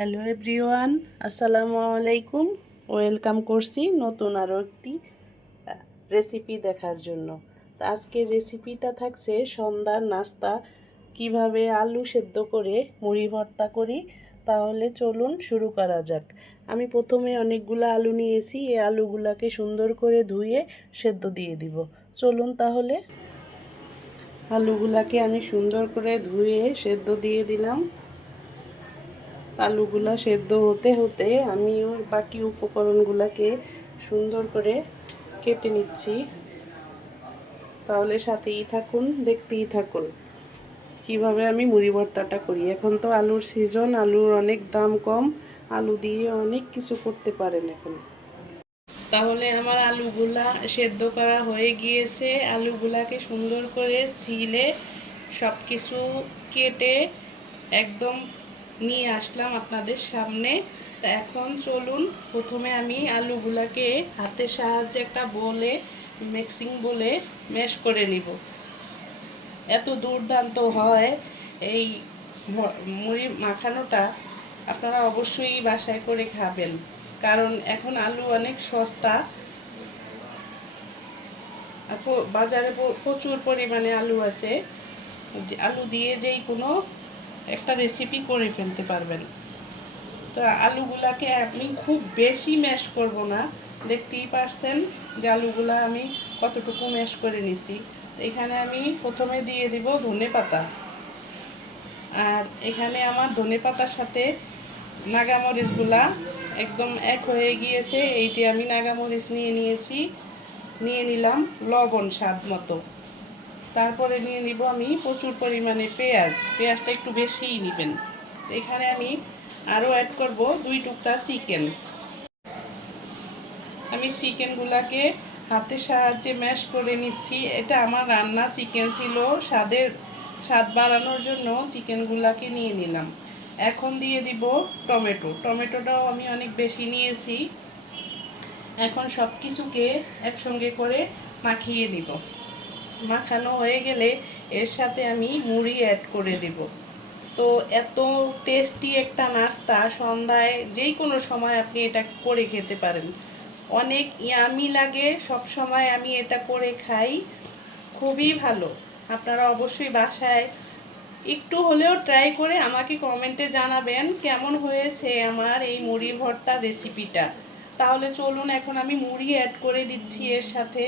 Hello everyone আসসালামু আলাইকুম welcome করছি নতুন আরও একটি রেসিপি দেখার জন্য। তো আজকের রেসিপিটা থাকছে সন্ধ্যার নাস্তা। কীভাবে আলু সেদ্ধ করে মুড়ি ভর্তা করি, তাহলে চলুন শুরু করা যাক। আমি প্রথমে অনেকগুলো আলু নিয়েছি, এই আলুগুলাকে সুন্দর করে ধুয়ে সেদ্ধ দিয়ে দিব। চলুন তাহলে। আলুগুলাকে আমি সুন্দর করে ধুয়ে সেদ্ধ দিয়ে দিলাম। আলুগুলা সেদ্ধ হতে হতে আমি ওর বাকি উপকরণগুলোকে সুন্দর করে কেটে নিচ্ছি। তাহলে সাথেই থাকুন, দেখতেই থাকুন কীভাবে আমি মুড়ি ভর্তাটা করি। এখন তো আলুর সিজন আলুর অনেক দাম কম, আলু দিয়ে অনেক কিছু করতে পারেন এখন। তাহলে আমার আলুগুলা সেদ্ধ করা হয়ে গিয়েছে। আলুগুলাকে সুন্দর করে ছিলে সব কিছু কেটে একদম নিয়ে আসলাম আপনাদের সামনে। তা এখন চলুন, প্রথমে আমি আলুগুলাকে হাতের সাহায্যে একটা বলে, মিক্সিং বলে ম্যাশ করে নিব। এত দুর্দান্ত হয় এই মুড়ি মাখানোটা, আপনারা অবশ্যই বাসায় করে খাবেন। কারণ এখন আলু অনেক সস্তা। বাজারে প্রচুর পরিমাণে আলু আছে। আলু দিয়ে যেই কোনো একটা রেসিপি করে ফেলতে পারবেন। তো আলুগুলাকে আমি খুব বেশি ম্যাশ করব না। দেখতেই পারছেন যে আলুগুলা আমি কতটুকু ম্যাশ করে নিছি। তো এখানে আমি প্রথমে দিয়ে দিব ধনে পাতা। আর এখানে আমার ধনে পাতার সাথে নাগামরিচগুলা একদম এক হয়ে গিয়েছে। এই যে আমি নাগামরিচ নিয়ে নিয়েছি, নিয়ে নিলাম লবণ স্বাদ মতো। তারপরে নিয়ে নিব আমি প্রচুর পরিমাণে পেঁয়াজ। পেঁয়াজটা একটু বেশিই নেবেন। এখানে আমি আরও অ্যাড করব দুই টুকটা চিকেন আমি চিকেনগুলাকে হাতের সাহায্যে ম্যাশ করে নিচ্ছি। এটা আমার রান্না চিকেন ছিল। স্বাদের, স্বাদ বাড়ানোর জন্য চিকেনগুলাকে নিয়ে নিলাম। এখন দিয়ে দিব টমেটো। টমেটোটাও আমি অনেক বেশি নিয়েছি। এখন সব কিছুকে একসঙ্গে করে মাখিয়ে নিব। মাখানো হয়ে গেলে এর সাথে আমি মুড়ি অ্যাড করে দেব। তো এত টেস্টি একটা নাস্তা, সন্ধ্যায় যেই কোনো সময় আপনি এটা করে খেতে পারেন। অনেক ইয়ামি লাগে, সব সময় আমি এটা করে খাই, খুবই ভালো। আপনারা অবশ্যই বাসায় একটু হলেও ট্রাই করে আমাকে কমেন্টে জানাবেন কেমন হয়েছে আমার এই মুড়ি ভর্তা রেসিপিটা তাহলে চলুন এখন আমি মুড়ি অ্যাড করে দিচ্ছি এর সাথে।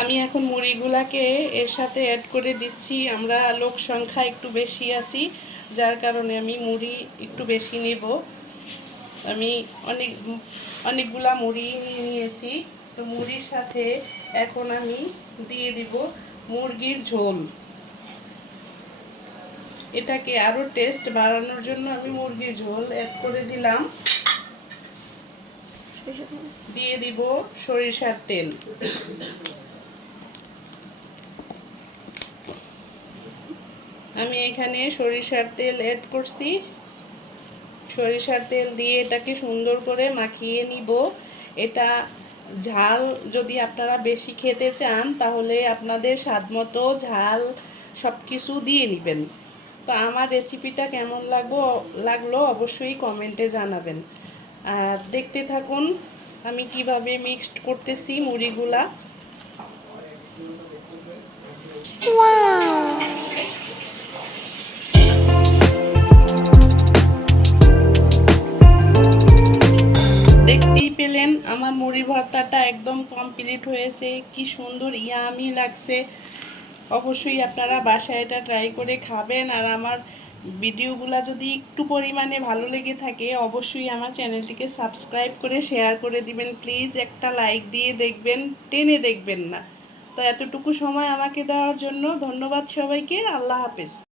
আমি এখন মুড়িগুলাকে এর সাথে অ্যাড করে দিচ্ছি। আমরা লোক সংখ্যা একটু বেশি আছি, যার কারণে আমি মুড়ি একটু বেশি নেব। আমি অনেক, অনেকগুলা মুড়ি নিয়েছি। তো মুড়ির সাথে এখন আমি দিয়ে দিব মুরগির ঝোল। এটাকে আরও টেস্ট বাড়ানোর জন্য আমি মুরগির ঝোল অ্যাড করে দিলাম। দিয়ে দিব সরিষার তেল। আমি এখানে সরিষার তেল অ্যাড করছি। সরিষার তেল দিয়ে এটাকে সুন্দর করে মাখিয়ে নিব। এটা ঝাল যদি আপনারা বেশি খেতে চান, তাহলে আপনাদের স্বাদমতো ঝাল সব কিছু দিয়ে নেবেন। তো আমার রেসিপিটা কেমন লাগবো, লাগল অবশ্যই কমেন্টে জানাবেন। আর দেখতে থাকুন আমি কীভাবে মিক্সড করতেছি মুড়িগুলা। দেখতেই পেলেন আমার মুড়ি ভর্তাটা একদম কমপ্লিট হয়েছে। কি সুন্দর ইয়ামি লাগছে। অবশ্যই আপনারা বাসায় এটা ট্রাই করে খাবেন। আর আমার ভিডিওগুলো যদি একটু পরিমাণে ভালো লেগে থাকে, অবশ্যই আমার চ্যানেলটিকে সাবস্ক্রাইব করে শেয়ার করে দিবেন। প্লিজ একটা লাইক দিয়ে দেখবেন, টেনে দেখবেন না। তো এতটুকু সময় আমাকে দেওয়ার জন্য ধন্যবাদ সবাইকে। আল্লাহ হাফেজ।